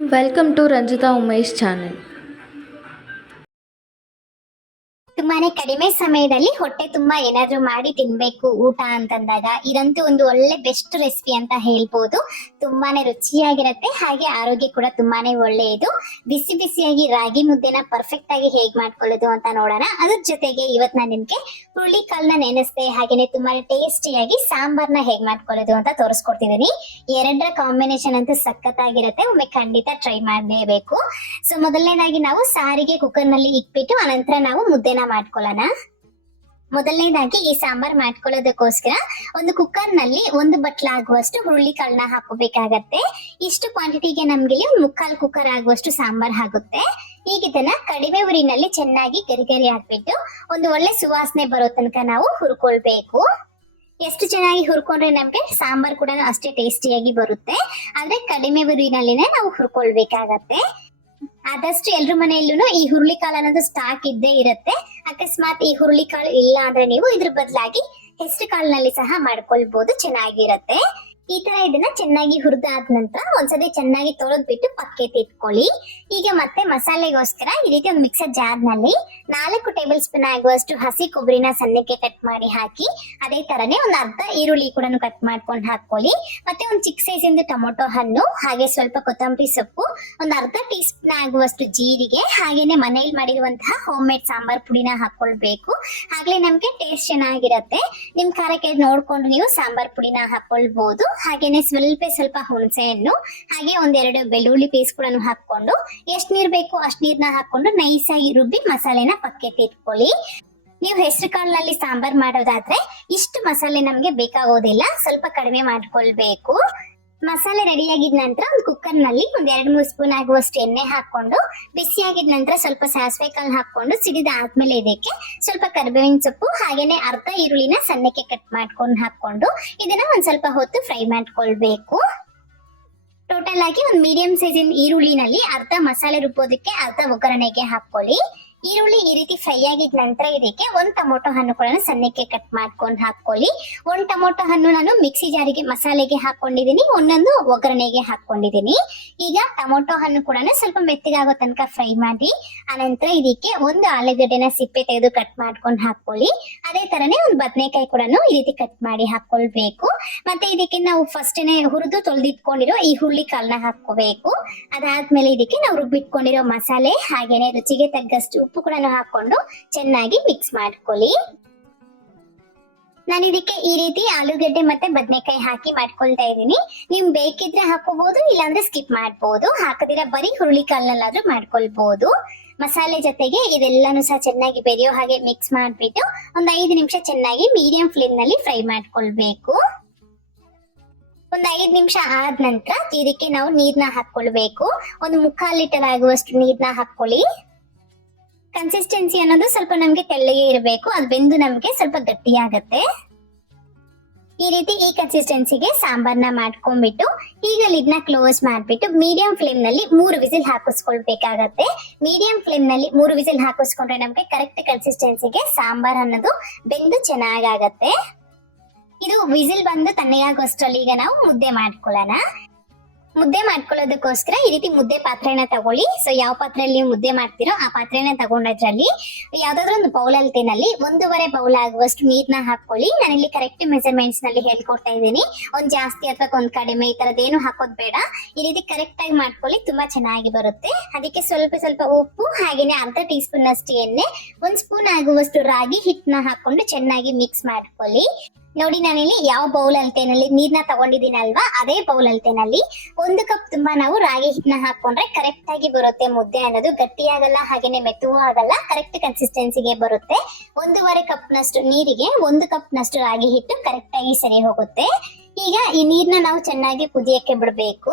Welcome to Ranjitha Umesh channel ತುಂಬಾನೇ ಕಡಿಮೆ ಸಮಯದಲ್ಲಿ ಹೊಟ್ಟೆ ತುಂಬಾ ಏನಾದ್ರೂ ಮಾಡಿ ತಿನ್ಬೇಕು, ಊಟ ಅಂತಂದಾಗ. ಇದಂತೂ ಒಂದು ಒಳ್ಳೆ ಬೆಸ್ಟ್ ರೆಸಿಪಿ ಅಂತ ಹೇಳ್ಬೋದು. ತುಂಬಾನೇ ರುಚಿಯಾಗಿರತ್ತೆ, ಹಾಗೆ ಆರೋಗ್ಯ ಕೂಡ ತುಂಬಾನೇ ಒಳ್ಳೆಯದು. ಬಿಸಿ ಬಿಸಿಯಾಗಿ ರಾಗಿ ಮುದ್ದೆನ ಪರ್ಫೆಕ್ಟ್ ಆಗಿ ಹೇಗ್ ಮಾಡ್ಕೊಳ್ಳೋದು ಅಂತ ನೋಡೋಣ. ಅದ್ರ ಜೊತೆಗೆ ಇವತ್ ನಾನು ನಿಮ್ಗೆ ಹುಳಿ ಕಾಲ್ನ ನೆನೆಸ್ದೆ, ಹಾಗೇನೆ ತುಂಬಾನೇ ಟೇಸ್ಟಿಯಾಗಿ ಸಾಂಬಾರ್ನ ಹೇಗ್ ಮಾಡ್ಕೊಳ್ಳೋದು ಅಂತ ತೋರಿಸ್ಕೊಡ್ತಿದ್ದೀನಿ ಎರಡರ ಕಾಂಬಿನೇಷನ್ ಅಂತೂ ಸಖತ್ತಾಗಿರುತ್ತೆ, ಒಮ್ಮೆ ಖಂಡಿತ ಟ್ರೈ ಮಾಡಲೇಬೇಕು. ಸೊ ಮೊದಲನೇದಾಗಿ ನಾವು ಸಾರಿಗೆ ಕುಕ್ಕರ್ನಲ್ಲಿ ಇಟ್ಬಿಟ್ಟು, ಅನಂತರ ನಾವು ಮುದ್ದೆನ ಮಾಡ್ಕೊಳ್ಳೋಣ. ಮೊದಲನೇದಾಗಿ ಈ ಸಾಂಬಾರ್ ಮಾಡ್ಕೊಳ್ಳೋದಕ್ಕೋಸ್ಕರ ಒಂದು ಕುಕ್ಕರ್ನಲ್ಲಿ ಒಂದು ಬಟ್ಲ ಆಗುವಷ್ಟು ಹುರುಳಿ ಕಾಳನ್ನ ಹಾಕೋಬೇಕಾಗತ್ತೆ ಇಷ್ಟು ಕ್ವಾಂಟಿಟಿಗೆ ನಮ್ಗೆ ಒಂದು ಮುಕ್ಕಾಲ್ ಕುಕ್ಕರ್ ಆಗುವಷ್ಟು ಸಾಂಬಾರ್ ಆಗುತ್ತೆ. ಈಗ ಇದನ್ನ ಕಡಿಮೆ ಉರಿನಲ್ಲಿ ಚೆನ್ನಾಗಿ ಗರಿಗರಿ ಹಾಕ್ಬಿಟ್ಟು ಒಂದು ಒಳ್ಳೆ ಸುವಾಸನೆ ಬರೋ ತನಕ ನಾವು ಹುರ್ಕೊಳ್ಬೇಕು. ಎಷ್ಟು ಚೆನ್ನಾಗಿ ಹುರ್ಕೊಂಡ್ರೆ ನಮ್ಗೆ ಸಾಂಬಾರ್ ಕೂಡ ಅಷ್ಟೇ ಟೇಸ್ಟಿಯಾಗಿ ಬರುತ್ತೆ. ಆದ್ರೆ ಕಡಿಮೆ ಉರಿನಲ್ಲಿನೇ ನಾವು ಹುರ್ಕೊಳ್ಬೇಕಾಗತ್ತೆ. ಆದಷ್ಟು ಎಲ್ರ ಮನೆಯಲ್ಲೂ ಈ ಹುರುಳಿಕಾಳು ಅನ್ನೋದು ಸ್ಟಾಕ್ ಇದ್ದೇ ಇರುತ್ತೆ. ಅಕಸ್ಮಾತ್ ಈ ಹುರುಳಿಕಾಳು ಇಲ್ಲ ಅಂದ್ರೆ ನೀವು ಇದ್ರ ಬದಲಾಗಿ ಹೆಸರು ಕಾಳಿನಲ್ಲಿ ಸಹ ಮಾಡ್ಕೊಳ್ಬಹುದು ಚೆನ್ನಾಗಿರತ್ತೆ. ಈ ತರ ಇದನ್ನ ಚೆನ್ನಾಗಿ ಹುರಿದಾದ ನಂತರ ಒಂದ್ಸತಿ ಚೆನ್ನಾಗಿ ತೊಳೆದ್ಬಿಟ್ಟು ಪಕ್ಕಕ್ಕೆ ಇಟ್ಕೊಳ್ಳಿ ಈಗ ಮತ್ತೆ ಮಸಾಲೆಗೋಸ್ಕರ ಈ ರೀತಿ ಒಂದು ಮಿಕ್ಸರ್ ಜಾರ್ನಲ್ಲಿ ನಾಲ್ಕು ಟೇಬಲ್ ಸ್ಪೂನ್ ಆಗುವಷ್ಟು ಹಸಿ ಕೊಬ್ಬರಿನ ಸಣ್ಣಕ್ಕೆ ಕಟ್ ಮಾಡಿ ಹಾಕಿ, ಅದೇ ತರನೇ ಒಂದು ಅರ್ಧ ಈರುಳ್ಳಿ ಕೂಡ ಕಟ್ ಮಾಡ್ಕೊಂಡು ಹಾಕೊಳ್ಳಿ ಮತ್ತೆ ಒಂದು ಚಿಕ್ಕ ಸೈಜ್ ಇಂದ ಟೊಮೊಟೊ ಹಣ್ಣು, ಹಾಗೆ ಸ್ವಲ್ಪ ಕೊತ್ತಂಬರಿ ಸೊಪ್ಪು, ಒಂದು ಅರ್ಧ ಟೀ ಸ್ಪೂನ್ ಆಗುವಷ್ಟು ಜೀರಿಗೆ, ಹಾಗೇನೆ ಮನೇಲಿ ಮಾಡಿರುವಂತಹ ಹೋಮ್ ಮೇಡ್ ಸಾಂಬಾರ್ ಪುಡಿನ ಹಾಕೊಳ್ಬೇಕು ಆಗ್ಲೇ ನಮ್ಗೆ ಟೇಸ್ಟ್ ಚೆನ್ನಾಗಿರತ್ತೆ. ನಿಮ್ ಖಾರಕ್ಕೆ ನೋಡ್ಕೊಂಡು ನೀವು ಸಾಂಬಾರ್ ಪುಡಿನ ಹಾಕೊಳ್ಬಹುದು ಹಾಗೇನೆ ಸ್ವಲ್ಪ ಸ್ವಲ್ಪ ಹುಣಸೆ ಹಣ್ಣು ಹಾಗೆ ಒಂದೆರಡು ಬೆಳ್ಳುಳ್ಳಿ ಪೀಸ್ ಕೂಡ ಹಾಕೊಂಡು ಎಷ್ಟ್ ನೀರ್ ಬೇಕು ಅಷ್ಟ್ ನೀರ್ನ ಹಾಕೊಂಡು ನೈಸ್ ಆಗಿ ರುಬ್ಬಿ ಮಸಾಲೆನ ಪಕ್ಕಕ್ಕೆ ಇಟ್ಕೊಳ್ಳಿ. ನೀವು ಹೆಸರು ಕಾಳಿನಲ್ಲಿ ಸಾಂಬಾರ್ ಮಾಡೋದಾದ್ರೆ ಇಷ್ಟು ಮಸಾಲೆ ನಮ್ಗೆ ಬೇಕಾಗೋದಿಲ್ಲ, ಸ್ವಲ್ಪ ಕಡಿಮೆ ಮಾಡ್ಕೊಳ್ಬೇಕು. ಮಸಾಲೆ ರೆಡಿ ಆಗಿದ ನಂತರ ಒಂದು ಕುಕ್ಕರ್ನಲ್ಲಿ ಒಂದ್ ಎರಡ್ ಮೂರು ಸ್ಪೂನ್ ಆಗುವಷ್ಟು ಎಣ್ಣೆ ಹಾಕೊಂಡು ಬಿಸಿ ಆಗಿದ ನಂತರ ಸ್ವಲ್ಪ ಸಾಸಿವೆ ಕಾಳು ಹಾಕೊಂಡು ಸಿಡಿದ ಆದ್ಮೇಲೆ ಇದಕ್ಕೆ ಸ್ವಲ್ಪ ಕರಿಬೇವಿನ ಸೊಪ್ಪು, ಹಾಗೇನೆ ಅರ್ಧ ಈರುಳ್ಳಿನ ಸಣ್ಣಕ್ಕೆ ಕಟ್ ಮಾಡ್ಕೊಂಡು ಹಾಕೊಂಡು ಇದನ್ನ ಒಂದ್ ಸ್ವಲ್ಪ ಹೊತ್ತು ಫ್ರೈ ಮಾಡ್ಕೊಳ್ಬೇಕು. ಟೋಟಲ್ ಆಗಿ ಒಂದು ಮೀಡಿಯಂ ಸೈಜಿನ ಈರುಳ್ಳಿನಲ್ಲಿ ಅರ್ಧ ಮಸಾಲೆ ರುಬ್ಬೋದಕ್ಕೆ ಅರ್ಧ ಒಗ್ಗರಣೆಗೆ ಹಾಕೊಳ್ಳಿ ಈರುಳ್ಳಿ ಈ ರೀತಿ ಫ್ರೈ ಆಗಿದ ನಂತರ ಇದಕ್ಕೆ ಒಂದ್ ಟೊಮೊಟೊ ಹಣ್ಣು ಕೂಡ ಸಣ್ಣಕ್ಕೆ ಕಟ್ ಮಾಡ್ಕೊಂಡು ಹಾಕೊಳ್ಳಿ ಒಂದ್ ಟೊಮೊಟೊ ಹಣ್ಣು ನಾನು ಮಿಕ್ಸಿ ಜಾರಿಗೆ ಮಸಾಲೆಗೆ ಹಾಕೊಂಡಿದೀನಿ ಒಂದೊಂದು ಒಗ್ಗರಣೆಗೆ ಹಾಕೊಂಡಿದೀನಿ ಈಗ ಟೊಮೊಟೊ ಹಣ್ಣು ಕೂಡ ಸ್ವಲ್ಪ ಮೆತ್ತಗಾಗೋ ತನಕ ಫ್ರೈ ಮಾಡಿ, ಆನಂತರ ಇದಕ್ಕೆ ಒಂದು ಆಲೂಗಡ್ಡೆನ ಸಿಪ್ಪೆ ತೆಗೆದು ಕಟ್ ಮಾಡ್ಕೊಂಡು ಹಾಕೊಳ್ಳಿ ಅದೇ ತರನೇ ಒಂದು ಬದನೆಕಾಯಿ ಕೂಡ ಈ ರೀತಿ ಕಟ್ ಮಾಡಿ ಹಾಕೊಳ್ಬೇಕು ಮತ್ತೆ ಇದಕ್ಕೆ ನಾವು ಫಸ್ಟ್ನೆ ಹುರಿದು ತೊಳೆದಿಟ್ಕೊಂಡಿರೋ ಈ ಹುರುಳಿ ಕಾಳನ್ನ ಹಾಕೋಬೇಕು ಅದಾದ್ಮೇಲೆ ಇದಕ್ಕೆ ನಾವು ರುಬ್ಬಿಟ್ಕೊಂಡಿರೋ ಮಸಾಲೆ ಹಾಗೇನೆ ರುಚಿಗೆ ತగ్గಷ್ಟು ಉಪ್ಪು ಕೂಡ ಹಾಕೊಂಡು ಚೆನ್ನಾಗಿ ಮಿಕ್ಸ್ ಮಾಡ್ಕೊಳ್ಳಿ. ನಾನು ಇದಕ್ಕೆ ಈ ರೀತಿ ಆಲೂಗಡ್ಡೆ ಮತ್ತೆ ಬದನೆಕಾಯಿ ಹಾಕಿ ಮಾಡ್ಕೊಳ್ತಾ ಇದ್ದೀನಿ. ನಿಮ್ ಬೇಕಿದ್ರೆ ಹಾಕೋಬಹುದು ಇಲ್ಲಾಂದ್ರೆ ಸ್ಕಿಪ್ ಮಾಡ್ಬೋದು. ಹಾಕದಿರ ಬರೀ ಹುರುಳಿ ಕಾಳಲ್ಲಾದ್ರೂ ಮಾಡ್ಕೊಳ್ಬಹುದು ಮಸಾಲೆ ಜೊತೆಗೆ ಇದೆಲ್ಲಾನು ಸಹ ಚೆನ್ನಾಗಿ ಬೆರೆಯೋ ಹಾಗೆ ಮಿಕ್ಸ್ ಮಾಡ್ಬಿಟ್ಟು ಒಂದ್ ಐದು ನಿಮಿಷ ಚೆನ್ನಾಗಿ ಮೀಡಿಯಂ ಫ್ಲೇಮ್ನಲ್ಲಿ ಫ್ರೈ ಮಾಡ್ಕೊಳ್ಬೇಕು. ಒಂದ್ ಐದು ನಿಮಿಷ ಆದ ನಂತರ ಇದಕ್ಕೆ ನಾವು ನೀರ್ನ ಹಾಕೊಳ್ಬೇಕು ಒಂದು ಮುಕ್ಕಾಲ್ ಲೀಟರ್ ಆಗುವಷ್ಟು ನೀರ್ನ ಹಾಕೊಳ್ಳಿ ಕನ್ಸಿಸ್ಟೆನ್ಸಿ ಅನ್ನೋದು ಸ್ವಲ್ಪ ನಮ್ಗೆ ತೆಳ್ಳಗೆ ಇರಬೇಕು. ಅದು ಬೆಂದು ನಮ್ಗೆ ಸ್ವಲ್ಪ ಗಟ್ಟಿ ಆಗತ್ತೆ ಈ ರೀತಿ ಈ ಕನ್ಸಿಸ್ಟೆನ್ಸಿಗೆ ಸಾಂಬಾರ್ನ ಮಾಡ್ಕೊಂಡ್ಬಿಟ್ಟು ಈಗ ಲಿಡ್ನ ಕ್ಲೋಸ್ ಮಾಡ್ಬಿಟ್ಟು ಮೀಡಿಯಂ ಫ್ಲೇಮ್ನಲ್ಲಿ ಮೂರು ವಿಸಿಲ್ ಹಾಕಿಸ್ಕೊಳ್ಬೇಕಾಗತ್ತೆ. ಮೀಡಿಯಂ ಫ್ಲೇಮ್ನಲ್ಲಿ ಮೂರು ವಿಸಿಲ್ ಹಾಕಿಸ್ಕೊಂಡ್ರೆ ನಮ್ಗೆ ಕರೆಕ್ಟ್ ಕನ್ಸಿಸ್ಟೆನ್ಸಿಗೆ ಸಾಂಬಾರ್ ಅನ್ನೋದು ಬೆಂದು ಚೆನ್ನಾಗಾಗತ್ತೆ. ಇದು ವಿಸಿಲ್ ಬಂದು ತಣ್ಣಗಾಗೋಷ್ಟ್ರಲ್ಲಿ ಈಗ ನಾವು ಮುದ್ದೆ ಮಾಡ್ಕೊಳ್ಳೋಣ. ಮುದ್ದೆ ಮಾಡ್ಕೊಳ್ಳೋದಕ್ಕೋಸ್ಕರ ಈ ರೀತಿ ಮುದ್ದೆ ಪಾತ್ರೆನ ತಗೊಳ್ಳಿ. ಸೊ ಯಾವ ಪಾತ್ರೆಯಲ್ಲಿ ಮುದ್ದೆ ಮಾಡ್ತೀರೋ ಆ ಪಾತ್ರೆನ ತಗೊಂಡದ್ರಲ್ಲಿ ಯಾವ್ದಾದ್ರು ಒಂದು ಬೌಲ್ ತಿನ್ನಲ್ಲಿ ಒಂದೂವರೆ ಬೌಲ್ ಆಗುವಷ್ಟು ನೀರ್ನ ಹಾಕೊಳ್ಳಿ ನಾನಿಲ್ಲಿ ಕರೆಕ್ಟ್ ಮೆಜರ್ಮೆಂಟ್ಸ್ನಲ್ಲಿ ಹೇಳ್ಕೊಡ್ತಾ ಇದ್ದೀನಿ. ಒಂದ್ ಜಾಸ್ತಿ ಅಥವಾ ಒಂದ್ ಕಡಿಮೆ, ಈ ತರದೇನು ಹಾಕೋದ್ ಬೇಡ. ಈ ರೀತಿ ಕರೆಕ್ಟ್ ಆಗಿ ಮಾಡ್ಕೊಳ್ಳಿ, ತುಂಬಾ ಚೆನ್ನಾಗಿ ಬರುತ್ತೆ. ಅದಕ್ಕೆ ಸ್ವಲ್ಪ ಸ್ವಲ್ಪ ಉಪ್ಪು, ಹಾಗೇನೆ ಅರ್ಧ ಟೀ ಸ್ಪೂನ್ ಅಷ್ಟು ಎಣ್ಣೆ, ಒಂದ್ ಸ್ಪೂನ್ ಆಗುವಷ್ಟು ರಾಗಿ ಹಿಟ್ಟನ್ನ ಹಾಕೊಂಡು ಚೆನ್ನಾಗಿ ಮಿಕ್ಸ್ ಮಾಡ್ಕೊಳ್ಳಿ. ನೋಡಿ, ನಾನಿಲ್ಲಿ ಯಾವ ಬೌಲ್ ಅಲ್ತೇನಲ್ಲಿ ನೀರ್ನ ತಗೊಂಡಿದ್ದೀನಲ್ವಾ, ಅದೇ ಬೌಲ್ ಅಲ್ತೇನಲ್ಲಿ ಒಂದು ಕಪ್ ತುಂಬಾ ನಾವು ರಾಗಿ ಹಿಟ್ಟನ್ನ ಹಾಕೊಂಡ್ರೆ ಕರೆಕ್ಟ್ ಆಗಿ ಬರುತ್ತೆ ಮುದ್ದೆ ಅನ್ನೋದು. ಗಟ್ಟಿಯಾಗಲ್ಲ, ಹಾಗೇನೆ ಆಗಲ್ಲ ಕರೆಕ್ಟ್ ಕನ್ಸಿಸ್ಟೆನ್ಸಿಗೆ ಬರುತ್ತೆ. ಒಂದೂವರೆ ಕಪ್ ನಷ್ಟು ನೀರಿಗೆ, ಒಂದು ಕಪ್ ನಷ್ಟು ರಾಗಿ ಹಿಟ್ಟು ಕರೆಕ್ಟ್ ಆಗಿ ಸರಿ ಹೋಗುತ್ತೆ. ಈಗ ಈ ನೀರ್ನ ನಾವು ಚೆನ್ನಾಗಿ ಕುದಿಯಕ್ಕೆ ಬಿಡಬೇಕು.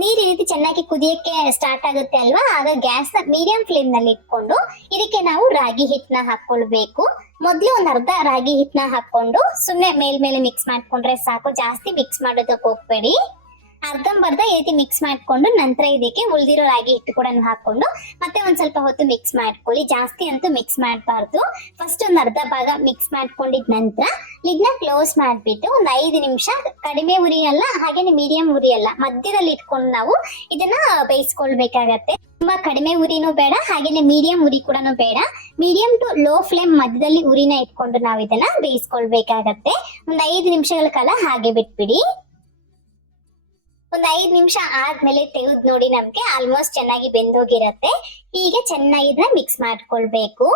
ನೀರ್ ಈ ರೀತಿ ಚೆನ್ನಾಗಿ ಕುದಿಯಕ್ಕೆ ಸ್ಟಾರ್ಟ್ ಆಗುತ್ತೆ ಅಲ್ವಾ? ಆಗ ಗ್ಯಾಸ್ ಮೀಡಿಯಂ ಫ್ಲೇಮ್ನಲ್ಲಿ ಇಟ್ಕೊಂಡು ಇದಕ್ಕೆ ನಾವು ರಾಗಿ ಹಿಟ್ಟನ್ನ ಹಾಕೊಳ್ಬೇಕು. ಮೊದ್ಲು ಒಂದ್ ಅರ್ಧ ರಾಗಿ ಹಿಟ್ಟನ್ನ ಹಾಕೊಂಡು ಸುಮ್ಮನೆ ಮೇಲ್ಮೇಲೆ ಮಿಕ್ಸ್ ಮಾಡ್ಕೊಂಡ್ರೆ ಸಾಕು. ಜಾಸ್ತಿ ಮಿಕ್ಸ್ ಮಾಡೋದಕ್ಕೆ ಹೋಗ್ಬೇಡಿ ಅರ್ಧಂಬರ್ಧ ಈ ರೀತಿ ಮಿಕ್ಸ್ ಮಾಡ್ಕೊಂಡು ನಂತರ ಇದಕ್ಕೆ ಉಳಿದಿರೋ ರಾಗಿ ಹಿಟ್ಟು ಕೂಡ ಹಾಕೊಂಡು ಮತ್ತೆ ಒಂದ್ ಸ್ವಲ್ಪ ಹೊತ್ತು ಮಿಕ್ಸ್ ಮಾಡ್ಕೊಳ್ಳಿ. ಜಾಸ್ತಿ ಅಂತೂ ಮಿಕ್ಸ್ ಮಾಡಬಾರ್ದು. ಫಸ್ಟ್ ಒಂದ್ ಅರ್ಧ ಭಾಗ ಮಿಕ್ಸ್ ಮಾಡ್ಕೊಂಡಿದ ನಂತರ ಲಿಡ್ನ ಕ್ಲೋಸ್ ಮಾಡ್ಬಿಟ್ಟು ಒಂದ್ ಐದು ನಿಮಿಷ ಕಡಿಮೆ ಉರಿ ಅಲ್ಲ, ಹಾಗೇನೆ ಮೀಡಿಯಂ ಉರಿ ಅಲ್ಲ, ಮಧ್ಯದಲ್ಲಿ ಇಟ್ಕೊಂಡು ನಾವು ಇದನ್ನ ಬೇಯಿಸ್ಕೊಳ್ಬೇಕಾಗತ್ತೆ. ತುಂಬಾ ಕಡಿಮೆ ಉರಿನೂ ಬೇಡ, ಹಾಗೇನೆ ಮೀಡಿಯಂ ಉರಿ ಕೂಡ ಬೇಡ. ಮೀಡಿಯಂ ಟು ಲೋ ಫ್ಲೇಮ್ ಮಧ್ಯದಲ್ಲಿ ಉರಿನ ಇಟ್ಕೊಂಡು ನಾವು ಇದನ್ನ ಬೇಯಿಸ್ಕೊಳ್ಬೇಕಾಗತ್ತೆ. ಒಂದ್ ಐದು ನಿಮಿಷಗಳ ಕಾಲ ಹಾಗೆ ಬಿಟ್ಬಿಡಿ. ಒಂದ್ ಐದ್ ನಿಮಿಷ ಆದ್ಮೇಲೆ ತೆಗೆದ್ ನೋಡಿ ನಮ್ಗೆ ಆಲ್ಮೋಸ್ಟ್ ಚೆನ್ನಾಗಿ ಬೆಂದೋಗಿರತ್ತೆ. ಹೀಗೆ ಚೆನ್ನಾಗಿ ಇದನ್ನ ಮಿಕ್ಸ್ ಮಾಡ್ಕೊಳ್ಬೇಕು.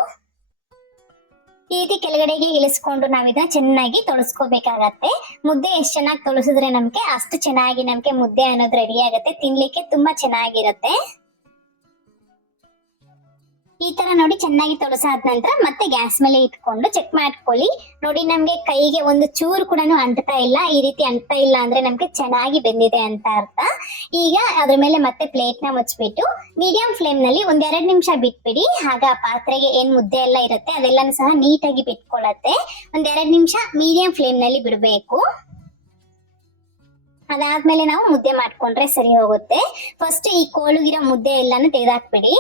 ಈ ರೀತಿ ಕೆಳಗಡೆಗೆ ಇಳಿಸ್ಕೊಂಡು ನಾವ್ ಇದನ್ನ ಚೆನ್ನಾಗಿ ತೊಳಸ್ಕೋಬೇಕಾಗತ್ತೆ. ಮುದ್ದೆ ಎಷ್ಟ್ ಚೆನ್ನಾಗಿ ತೊಳಸಿದ್ರೆ ನಮ್ಗೆ ಅಷ್ಟು ಚೆನ್ನಾಗಿ ನಮ್ಗೆ ಮುದ್ದೆ ಅನ್ನೋದು ರೆಡಿ ಆಗತ್ತೆ. ತಿನ್ಲಿಕ್ಕೆ ತುಂಬಾ ಚೆನ್ನಾಗಿರುತ್ತೆ. ಈ ತರ ನೋಡಿ ಚೆನ್ನಾಗಿ ತೊಳಸಾದ ನಂತರ ಮತ್ತೆ ಗ್ಯಾಸ್ ಮೇಲೆ ಇಟ್ಕೊಂಡು ಚೆಕ್ ಮಾಡ್ಕೊಳ್ಳಿ. ನೋಡಿ ನಮ್ಗೆ ಕೈಗೆ ಒಂದು ಚೂರು ಕೂಡ ಅಂಟ್ತಾ ಇಲ್ಲ. ಈ ರೀತಿ ಅಂಟ್ತಾ ಇಲ್ಲ ಅಂದ್ರೆ ನಮ್ಗೆ ಚೆನ್ನಾಗಿ ಬೆಂದಿದೆ ಅಂತ ಅರ್ಥ. ಈಗ ಅದ್ರ ಮೇಲೆ ಮತ್ತೆ ಪ್ಲೇಟ್ನ ಮುಚ್ಚಿಬಿಟ್ಟು ಮೀಡಿಯಂ ಫ್ಲೇಮ್ನಲ್ಲಿ ಒಂದ್ ಎರಡ್ ನಿಮಿಷ ಬಿಟ್ಬಿಡಿ. ಆಗ ಪಾತ್ರೆಗೆ ಏನ್ ಮುದ್ದೆ ಎಲ್ಲ ಇರುತ್ತೆ ಅದೆಲ್ಲನೂ ಸಹ ನೀಟಾಗಿ ಒಂದ್ ಎರಡ್ ನಿಮಿಷ ಮೀಡಿಯಂ ಫ್ಲೇಮ್ನಲ್ಲಿ ಬಿಡಬೇಕು. ಅದಾದ್ಮೇಲೆ ನಾವು ಮುದ್ದೆ ಮಾಡ್ಕೊಂಡ್ರೆ ಸರಿ ಹೋಗುತ್ತೆ. ಫಸ್ಟ್ ಈ ಕೋಳುಗಿರೋ ಮುದ್ದೆ ಎಲ್ಲಾನು ತೆಗೆದಾಕ್ಬಿಡಿ.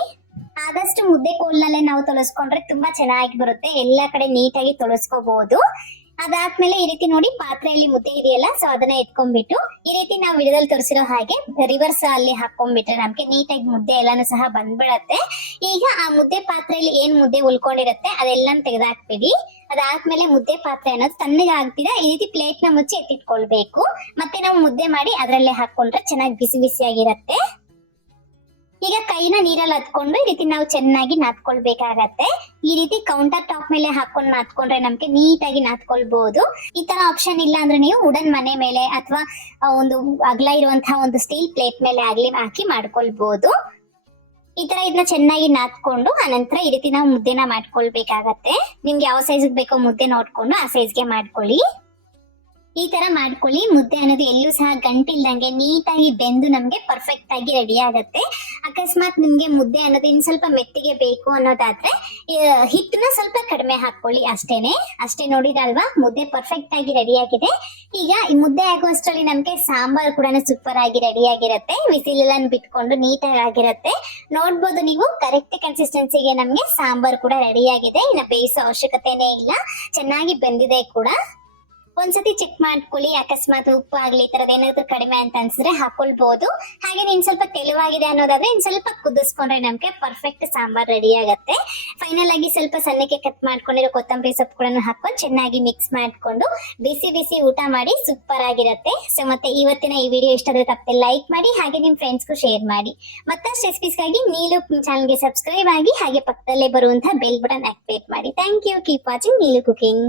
ಆದಷ್ಟು ಮುದ್ದೆ ಕೋಲ್ನಲ್ಲೇ ನಾವು ತೊಳಸ್ಕೊಂಡ್ರೆ ತುಂಬಾ ಚೆನ್ನಾಗಿ ಬರುತ್ತೆ. ಎಲ್ಲಾ ಕಡೆ ನೀಟಾಗಿ ತೊಳಸ್ಕೋಬಹುದು ಅದಾದ್ಮೇಲೆ ಈ ರೀತಿ ನೋಡಿ ಪಾತ್ರೆಯಲ್ಲಿ ಮುದ್ದೆ ಇದೆಯಲ್ಲ ಸೊ ಅದನ್ನ ಎತ್ಕೊಂಡ್ಬಿಟ್ಟು ಈ ರೀತಿ ನಾವು ವಿಡಿಯೋದಲ್ಲಿ ತೋರಿಸಿರೋ ಹಾಗೆ ರಿವರ್ಸ್ ಅಲ್ಲಿ ಹಾಕೊಂಡ್ಬಿಟ್ರೆ ನಮ್ಗೆ ನೀಟಾಗಿ ಮುದ್ದೆ ಎಲ್ಲಾನು ಸಹ ಬಂದ್ಬಿಡತ್ತೆ. ಈಗ ಆ ಮುದ್ದೆ ಪಾತ್ರೆಯಲ್ಲಿ ಏನ್ ಮುದ್ದೆ ಉಳ್ಕೊಂಡಿರುತ್ತೆ ಅದೆಲ್ಲನ ತೆಗೆದಾಕ್ಬಿಡಿ. ಅದಾದ್ಮೇಲೆ ಮುದ್ದೆ ಪಾತ್ರೆ ಅನ್ನೋದು ತಣ್ಣಗೆ ಆಗ್ತಿದೆ. ಈ ರೀತಿ ಪ್ಲೇಟ್ನ ಮುಚ್ಚಿ ಎತ್ತಿಟ್ಕೊಳ್ಬೇಕು. ಮತ್ತೆ ನಾವು ಮುದ್ದೆ ಮಾಡಿ ಅದರಲ್ಲೇ ಹಾಕೊಂಡ್ರೆ ಚೆನ್ನಾಗಿ ಬಿಸಿ ಬಿಸಿಯಾಗಿರತ್ತೆ. ಈಗ ಕೈನ ನೀರಲ್ಲಿ ಹತ್ಕೊಂಡು ಈ ರೀತಿ ನಾವು ಚೆನ್ನಾಗಿ ನಾದ್ಕೊಳ್ಬೇಕಾಗತ್ತೆ. ಈ ರೀತಿ ಕೌಂಟರ್ ಟಾಪ್ ಮೇಲೆ ಹಾಕೊಂಡು ನಾದ್ಕೊಂಡ್ರೆ ನಮ್ಗೆ ನೀಟಾಗಿ ನಾದ್ಕೊಳ್ಬಹುದು ಈ ತರ ಆಪ್ಷನ್ ಇಲ್ಲ ಅಂದ್ರೆ ನೀವು ವುಡನ್ ಮನೆ ಮೇಲೆ ಅಥವಾ ಒಂದು ಅಗಲ ಇರುವಂತಹ ಒಂದು ಸ್ಟೀಲ್ ಪ್ಲೇಟ್ ಮೇಲೆ ಆಗ್ಲಿ ಹಾಕಿ ಮಾಡ್ಕೊಳ್ಬಹುದು ಈ ತರ ಇದನ್ನ ಚೆನ್ನಾಗಿ ನಾದ್ಕೊಂಡು ಆನಂತರ ಈ ರೀತಿ ನಾವು ಮುದ್ದೆನ ಮಾಡ್ಕೊಳ್ಬೇಕಾಗತ್ತೆ. ನಿಮ್ಗೆ ಯಾವ ಸೈಜ್ ಬೇಕೋ ಮುದ್ದೆ ನೋಡ್ಕೊಂಡು ಆ ಸೈಜ್ಗೆ ಮಾಡ್ಕೊಳ್ಳಿ. ಈ ತರ ಮಾಡ್ಕೊಳ್ಳಿ. ಮುದ್ದೆ ಅನ್ನೋದು ಎಲ್ಲೂ ಸಹ ಗಂಟಿಲ್ದಂಗೆ ನೀಟಾಗಿ ಬೆಂದು ನಮ್ಗೆ ಪರ್ಫೆಕ್ಟ್ ಆಗಿ ರೆಡಿ ಆಗತ್ತೆ. ಅಕಸ್ಮಾತ್ ನಿಮ್ಗೆ ಮುದ್ದೆ ಅನ್ನೋದು ಇನ್ ಸ್ವಲ್ಪ ಮೆತ್ತಿಗೆ ಬೇಕು ಅನ್ನೋದಾದ್ರೆ ಹಿಟ್ಟನ್ನ ಸ್ವಲ್ಪ ಕಡಿಮೆ ಹಾಕೊಳ್ಳಿ ಅಷ್ಟೇನೆ. ಅಷ್ಟೇ ನೋಡಿದಲ್ವಾ? ಮುದ್ದೆ ಪರ್ಫೆಕ್ಟ್ ಆಗಿ ರೆಡಿ ಆಗಿದೆ. ಈಗ ಈ ಮುದ್ದೆ ಆಗುವಷ್ಟರಲ್ಲಿ ನಮ್ಗೆ ಸಾಂಬಾರ್ ಕೂಡ ಸೂಪರ್ ಆಗಿ ರೆಡಿ ಆಗಿರತ್ತೆ. ವಿಸಿಲ್ ಎಲ್ಲ ಬಿಟ್ಕೊಂಡು ನೀಟಾಗಿ ಆಗಿರುತ್ತೆ ನೋಡ್ಬೋದು ನೀವು ಕರೆಕ್ಟ್ ಕನ್ಸಿಸ್ಟೆನ್ಸಿಗೆ ನಮ್ಗೆ ಸಾಂಬಾರ್ ಕೂಡ ರೆಡಿ ಆಗಿದೆ. ಇನ್ನ ಬೇಯಿಸೋ ಅವಶ್ಯಕತೆನೇ ಇಲ್ಲ. ಚೆನ್ನಾಗಿ ಬೆಂದಿದೆ ಕೂಡ. ಒಂದ್ಸತಿ ಚೆಕ್ ಮಾಡ್ಕೊಳ್ಳಿ, ಅಕಸ್ಮಾತ್ ಉಪ್ಪು ಆಗ್ಲಿ ಈ ತರದ್ ಏನಾದ್ರು ಕಡಿಮೆ ಅಂತ ಅನ್ಸಿದ್ರೆ ಹಾಕೊಳ್ಬಹುದು ಹಾಗೆ ಇನ್ ಸ್ವಲ್ಪ ತೆಳುವಾಗಿದೆ ಅನ್ನೋದಾದ್ರೆ ಇನ್ ಸ್ವಲ್ಪ ಕುದಿಸ್ಕೊಂಡ್ರೆ ನಮ್ಗೆ ಪರ್ಫೆಕ್ಟ್ ಸಾಂಬಾರ್ ರೆಡಿ ಆಗುತ್ತೆ. ಫೈನಲ್ ಆಗಿ ಸ್ವಲ್ಪ ಸಣ್ಣಕ್ಕೆ ಕಟ್ ಮಾಡ್ಕೊಂಡಿರೋ ಕೊತ್ತಂಬರಿ ಸೊಪ್ಪುಗಳನ್ನು ಕೂಡ ಹಾಕೊಂಡು ಚೆನ್ನಾಗಿ ಮಿಕ್ಸ್ ಮಾಡ್ಕೊಂಡು ಬಿಸಿ ಬಿಸಿ ಊಟ ಮಾಡಿ ಸೂಪರ್ ಆಗಿರುತ್ತೆ. ಸೊ ಮತ್ತೆ ಇವತ್ತಿನ ಈ ವಿಡಿಯೋ ಇಷ್ಟ ಆದ್ರೆ ತಪ್ಪದೆ ಲೈಕ್ ಮಾಡಿ, ಹಾಗೆ ನಿಮ್ ಫ್ರೆಂಡ್ಸ್ಗೂ ಶೇರ್ ಮಾಡಿ. ಮತ್ತಷ್ಟು ರೆಸಿಪೀಸ್ಗಾಗಿ ನೀಲು ಚಾನಲ್ಗೆ ಸಬ್ಸ್ಕ್ರೈಬ್ ಆಗಿ ಹಾಗೆ ಪಕ್ಕದಲ್ಲೇ ಬರುವಂತಹ ಬೆಲ್ ಬಟನ್ ಆಕ್ಟಿವೇಟ್ ಮಾಡಿ. Thank you keep watching Neelu cooking